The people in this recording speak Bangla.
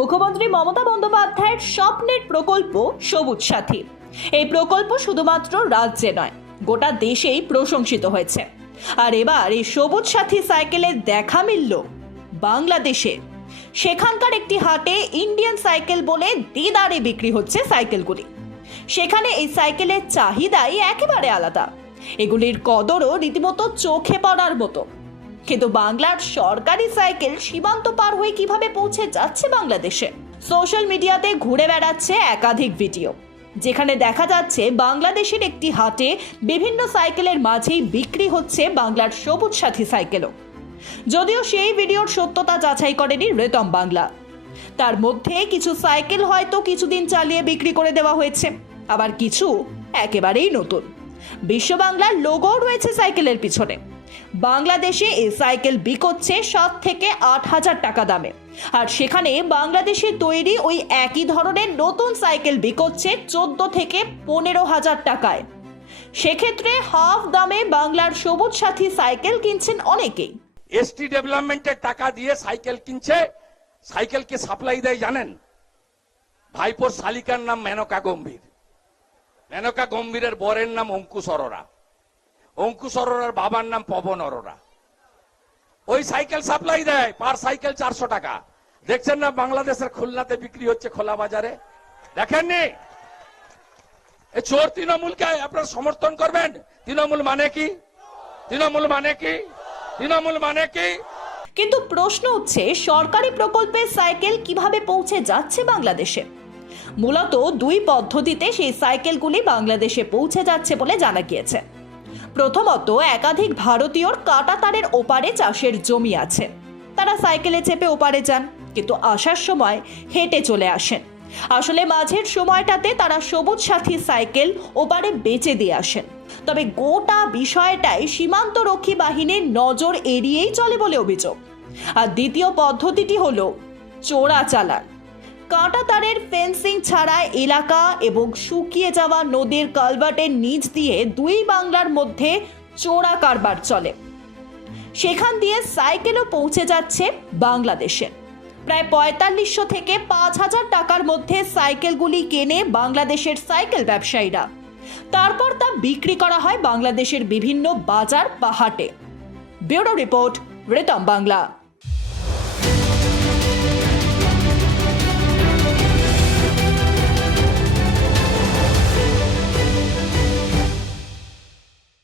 মুখ্যমন্ত্রী মমতা বন্দ্যোপাধ্যায়ের স্বপ্নের প্রকল্প সবুজ সাথী। এই প্রকল্প শুধুমাত্র রাজ্যে নয়, গোটা দেশেই প্রশংসিত হয়েছে। আর এবার এই সবুজ সাথী সাইকেলের দেখা মিলল বাংলাদেশে। সেখানকার একটি হাটে ইন্ডিয়ান সাইকেল বলে দেদারে বিক্রি হচ্ছে সাইকেলগুলি। সেখানে এই সাইকেলের চাহিদাই একেবারে আলাদা। এগুলির কদরও রীতিমতো চোখে পড়ার মতো। কিন্তু বাংলার সরকারি সাইকেল সীমান্ত পার হয়ে কীভাবে পৌঁছে যাচ্ছে বাংলাদেশে? সোশ্যাল মিডিয়াতে ঘুরে বেড়াচ্ছে একাধিক ভিডিও, যেখানে দেখা যাচ্ছে বাংলাদেশের একটি হাটে বিভিন্ন সাইকেলের মাঝেই বিক্রি হচ্ছে বাংলার সবুজ সাথী সাইকেলও। যদিও সেই ভিডিওর সত্যতা যাচাই করেনি রেতম বাংলা। তার মধ্যে কিছু সাইকেল হয়তো কিছুদিন চালিয়ে বিক্রি করে দেওয়া হয়েছে, আবার কিছু একেবারেই নতুন। বিশ্ব বাংলার লোগো রয়েছে সাইকেলের পিছনে। বাংলাদেশে এই সাইকেল বিকোচ্ছে সাত থেকে আট হাজার টাকা দামে। আর সেখানে বাংলাদেশে তৈরি ওই একই ধরনের নতুন সাইকেল বিকোচ্ছে চোদ্দ থেকে পনেরো হাজার টাকায়। সেক্ষেত্রে হাফ দামে বাংলার সবুজ সাথী সাইকেল কিনছেন অনেকেই। এসটি ডেভেলপমেন্টের টাকা দিয়ে সাইকেল কিনছে সাইকেলকে সাপ্লাই দেয় জানেন? ভাইপোর শালিকার নাম মেনকা গম্ভীর। মেনকা গম্ভীরের বরের নাম অঙ্কুশ অরোরা। অঙ্কুশ অরোরার বাবার নাম পবন অরোরা ওই সাইকেল সাপ্লাই দেয়, পার সাইকেল চারশো টাকা। দেখছেন না বাংলাদেশের খুলনাতে বিক্রি হচ্ছে খোলা বাজারে? দেখেননি? চোর তৃণমূলকে আপনারা সমর্থন করবেন? তৃণমূল মানে কি? তৃণমূল মানে কি? তৃণমূল মানে কি? কিন্তু প্রশ্ন হচ্ছে, সরকারি প্রকল্পের সাইকেল কীভাবে পৌঁছে যাচ্ছে বাংলাদেশে? মূলত দুই পদ্ধতিতে সেই সাইকেলগুলি বাংলাদেশে পৌঁছে যাচ্ছে বলে জানা গিয়েছে। প্রথমত, একাধিক ভারতীয়র কাটাতারের ওপারে চাষের জমি আছে। তারা সাইকেলে চেপে ওপারে যান, কিন্তু আসার সময় হেঁটে চলে আসেন। আসলে মাঝের সময়টাতে তারা সবুজ সাথী সাইকেল ওপারে বেচে দিয়ে আসেন। তবে গোটা বিষয়টাই সীমান্তরক্ষী বাহিনীর নজর এড়িয়েই চলে বলে অভিযোগ। আর দ্বিতীয় পদ্ধতিটি হলো চোরা চালান কাঁটা তারের ফেন্সিং ছাড়া এলাকা এবং শুকিয়ে যাওয়া নদীর কালভার্টের নিচ দিয়ে দুই বাংলার মধ্যে চোরা কারবার চলে। সেখান দিয়ে সাইকেলও পৌঁছে যাচ্ছে বাংলাদেশে। প্রায় পঁয়তাল্লিশশো থেকে পাঁচ হাজার টাকার মধ্যে সাইকেলগুলি কেনে বাংলাদেশের সাইকেল ব্যবসায়ীরা। তারপর তা বিক্রি করা হয় বাংলাদেশের বিভিন্ন বাজার বা হাটে ব্যুরো রিপোর্ট রেতম বাংলা।